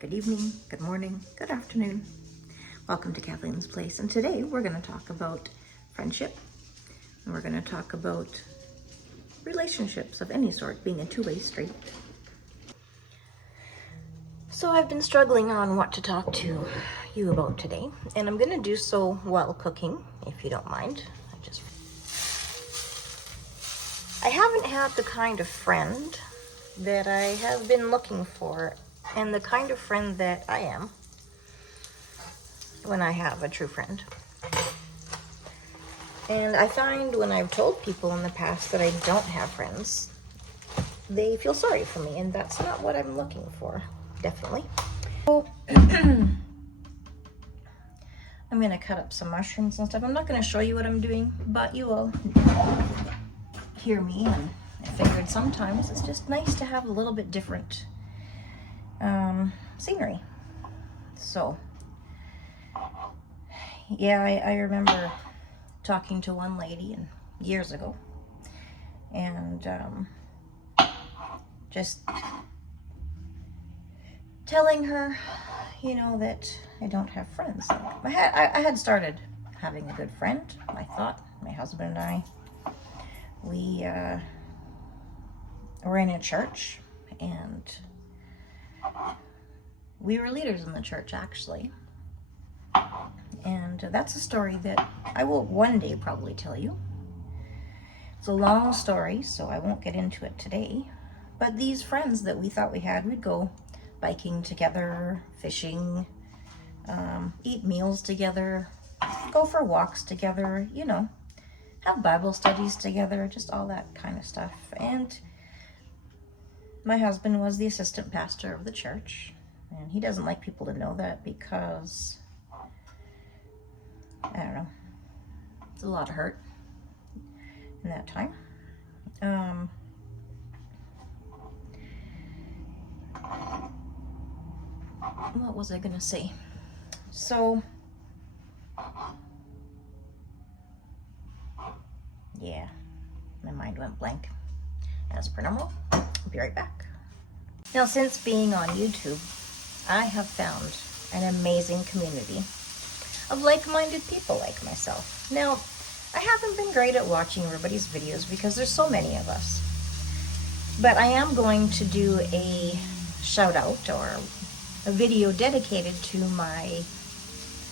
good evening, good morning, good afternoon. Welcome to Kathleen's Place. And today we're going to talk about friendship. And we're going to talk about relationships of any sort being a two-way street. So I've been struggling on what to talk to you about today. And I'm going to do so while cooking, if you don't mind. I haven't had the kind of friend that I have been looking for, and the kind of friend that I am when I have a true friend. And I find when I've told people in the past that I don't have friends, they feel sorry for me, and that's not what I'm looking for, definitely. So, I'm gonna cut up some mushrooms and stuff. I'm not gonna show you what I'm doing, but you will hear me, and I figured sometimes it's just nice to have a little bit different scenery. So yeah, I remember talking to one lady years ago, and just telling her, you know, that I don't have friends. I had started having a good friend, I thought. My husband and I, we were in a church, and we were leaders in the church, actually. And that's a story that I will one day probably tell you. It's a long story, so I won't get into it today. But these friends that we thought we had, we'd go biking together, fishing, eat meals together, go for walks together, you know, have Bible studies together, just all that kind of stuff. And my husband was the assistant pastor of the church, and he doesn't like people to know that because, I don't know, it's a lot of hurt in that time. What was I gonna say? So, yeah, my mind went blank. As per normal, I'll be right back. Now, since being on YouTube, I have found an amazing community of like-minded people like myself. Now, I haven't been great at watching everybody's videos because there's so many of us. But I am going to do a shout out or a video dedicated to my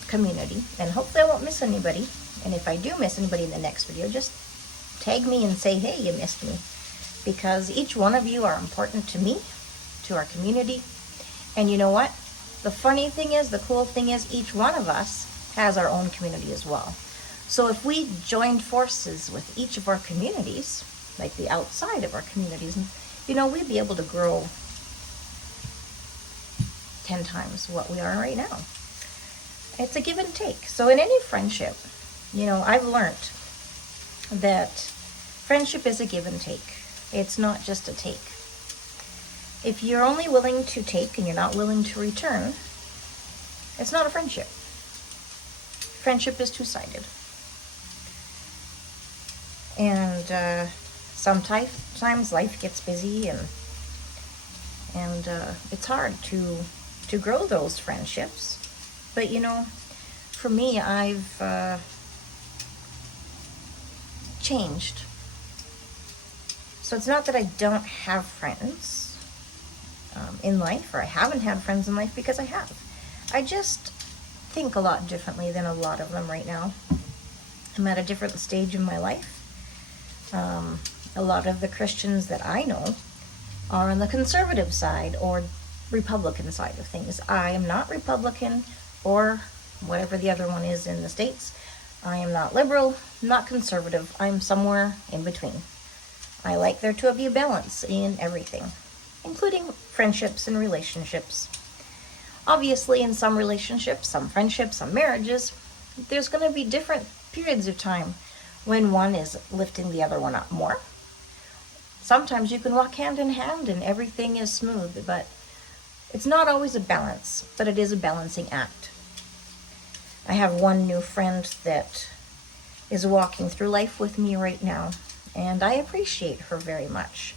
community, and hopefully I won't miss anybody. And if I do miss anybody in the next video, just tag me and say, hey, you missed me. Because each one of you are important to me, to our community. And you know what? The funny thing is, the cool thing is, each one of us has our own community as well. So if we joined forces with each of our communities, like the outside of our communities, you know, we'd be able to grow 10 times what we are right now. It's a give and take. So in any friendship, you know, I've learned that friendship is a give and take. It's not just a take. If you're only willing to take and you're not willing to return, it's not a friendship. Friendship is two-sided. And sometimes life gets busy, and it's hard to grow those friendships. But you know, for me, I've changed. So it's not that I don't have friends in life, or I haven't had friends in life, because I have. I just think a lot differently than a lot of them right now. I'm at a different stage in my life. A lot of the Christians that I know are on the conservative side or Republican side of things. I am not Republican, or whatever the other one is in the States. I am not liberal, not conservative. I'm somewhere in between. I like there to be a balance in everything, including friendships and relationships. Obviously, in some relationships, some friendships, some marriages, there's going to be different periods of time when one is lifting the other one up more. Sometimes you can walk hand in hand and everything is smooth, but it's not always a balance, but it is a balancing act. I have one new friend that is walking through life with me right now, and I appreciate her very much.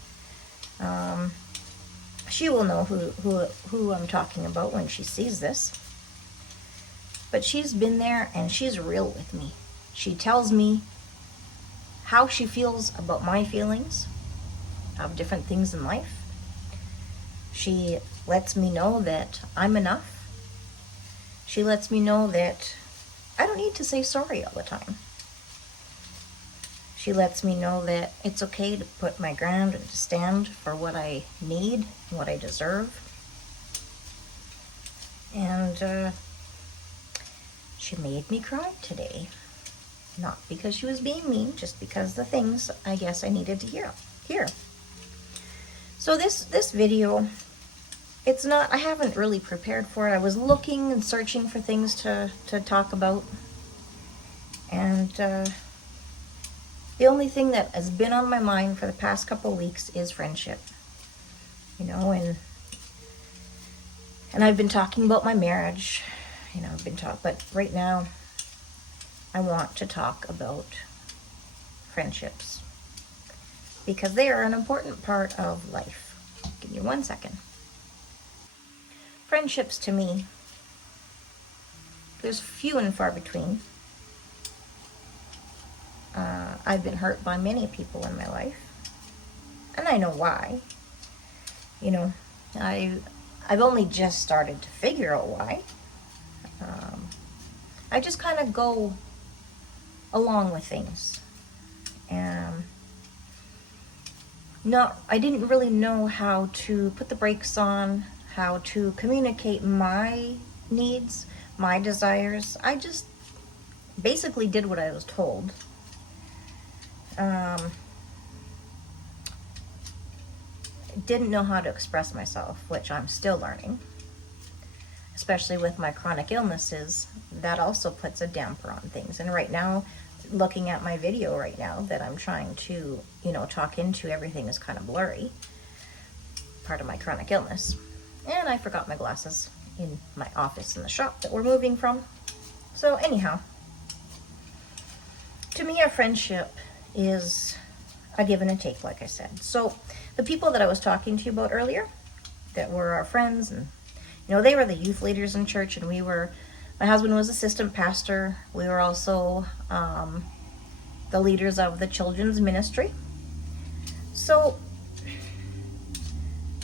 She will know who I'm talking about when she sees this. But she's been there and she's real with me. She tells me how she feels about my feelings of different things in life. She lets me know that I'm enough. She lets me know that I don't need to say sorry all the time. She lets me know that it's okay to put my ground and to stand for what I need, what I deserve. And she made me cry today. Not because she was being mean, just because the things I guess I needed to hear. So this video, it's not, I haven't really prepared for it. I was looking and searching for things to talk about. And the only thing that has been on my mind for the past couple of weeks is friendship. You know, and I've been talking about my marriage. You know, but right now I want to talk about friendships because they are an important part of life. Give me 1 second. Friendships to me, there's few and far between. I've been hurt by many people in my life, and I know why. You know, I've only just started to figure out why. I just kind of go along with things. And I didn't really know how to put the brakes on, how to communicate my needs, my desires. I just basically did what I was told. Didn't know how to express myself, which I'm still learning. Especially with my chronic illnesses, that also puts a damper on things. And right now, looking at my video right now that I'm trying to, talk into, everything is kind of blurry. Part of my chronic illness. And I forgot my glasses in my office in the shop that we're moving from. So anyhow, to me, a friendship is a give and a take, like I said. So the people that I was talking to you about earlier, that were our friends, and they were the youth leaders in church, and my husband was assistant pastor. We were also the leaders of the children's ministry. So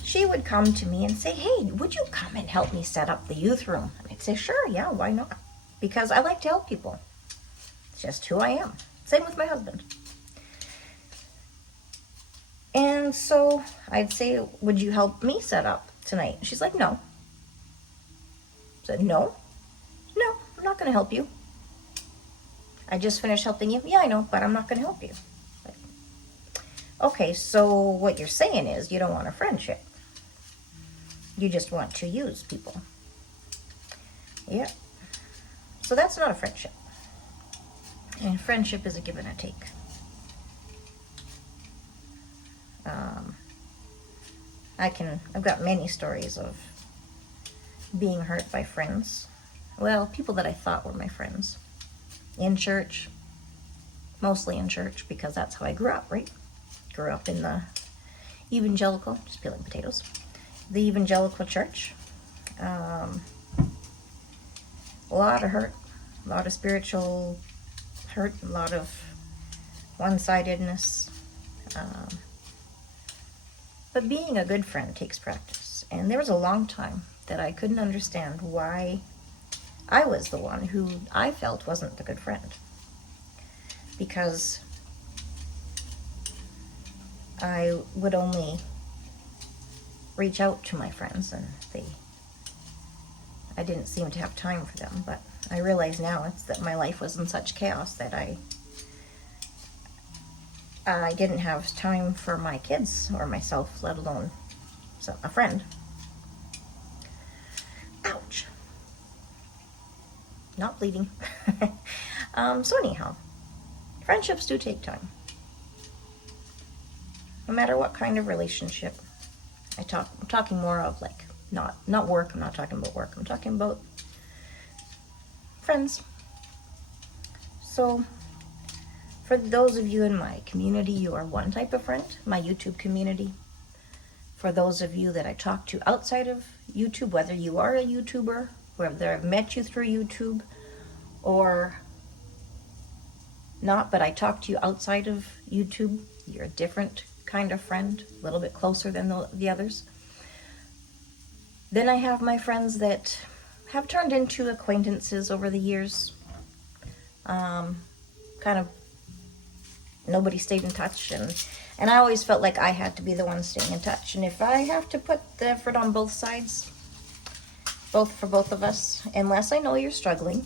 she would come to me and say, "Hey, would you come and help me set up the youth room?" And I'd say, "Sure, yeah, why not?" Because I like to help people. It's just who I am. Same with my husband. And so I'd say, "Would you help me set up tonight?" She's like, "No." I said, No, I'm not going to help you. I just finished helping you. Yeah, I know, but I'm not going to help you. Like, okay, so what you're saying is you don't want a friendship. You just want to use people. Yeah. So that's not a friendship. And friendship is a give and a take. I've got many stories of being hurt by friends. Well, people that I thought were my friends. In church. Mostly in church, because that's how I grew up, right? Grew up in the evangelical, just peeling potatoes, the evangelical church. A lot of hurt, a lot of spiritual hurt, a lot of one-sidedness. But being a good friend takes practice. And there was a long time that I couldn't understand why I was the one who I felt wasn't the good friend. Because I would only reach out to my friends and I didn't seem to have time for them. But I realize now it's that my life was in such chaos that I didn't have time for my kids or myself, let alone a friend. Ouch. Not bleeding. So anyhow, friendships do take time. No matter what kind of relationship. I'm talking more of like, not work. I'm not talking about work. I'm talking about friends. So for those of you in my community, you are one type of friend. My YouTube community. For those of you that I talk to outside of YouTube, whether you are a YouTuber, whether I've met you through YouTube or not, but I talk to you outside of YouTube, you're a different kind of friend, a little bit closer than the others. Then I have my friends that have turned into acquaintances over the years. Kind of nobody stayed in touch, and I always felt like I had to be the one staying in touch. And if I have to put the effort on both sides, both for both of us, unless I know you're struggling,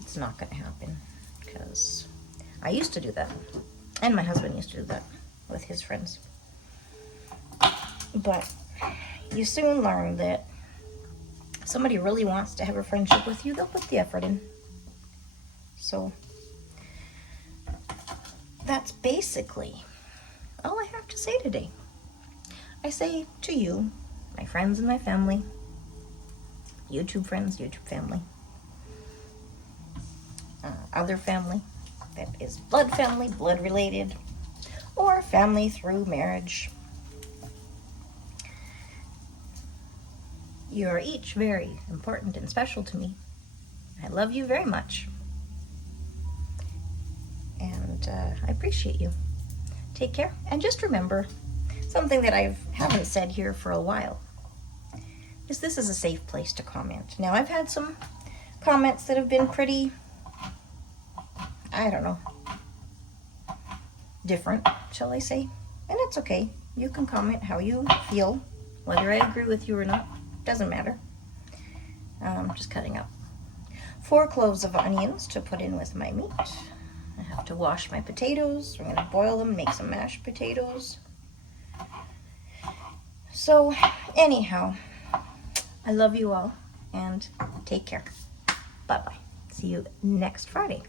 it's not going to happen, because I used to do that, and my husband used to do that with his friends. But you soon learn that if somebody really wants to have a friendship with you, they'll put the effort in. So that's basically all I have to say today. I say to you, my friends and my family, YouTube friends, YouTube family, other family that is blood family, blood related, or family through marriage. You are each very important and special to me. I love you very much. And I appreciate you. Take care. And just remember, something that I haven't said here for a while, is this is a safe place to comment. Now, I've had some comments that have been pretty, I don't know, different, shall I say. And it's okay. You can comment how you feel, whether I agree with you or not. Doesn't matter. Just cutting up 4 cloves of onions to put in with my meat. I have to wash my potatoes. I'm going to boil them, make some mashed potatoes. So, anyhow, I love you all, and take care. Bye-bye. See you next Friday.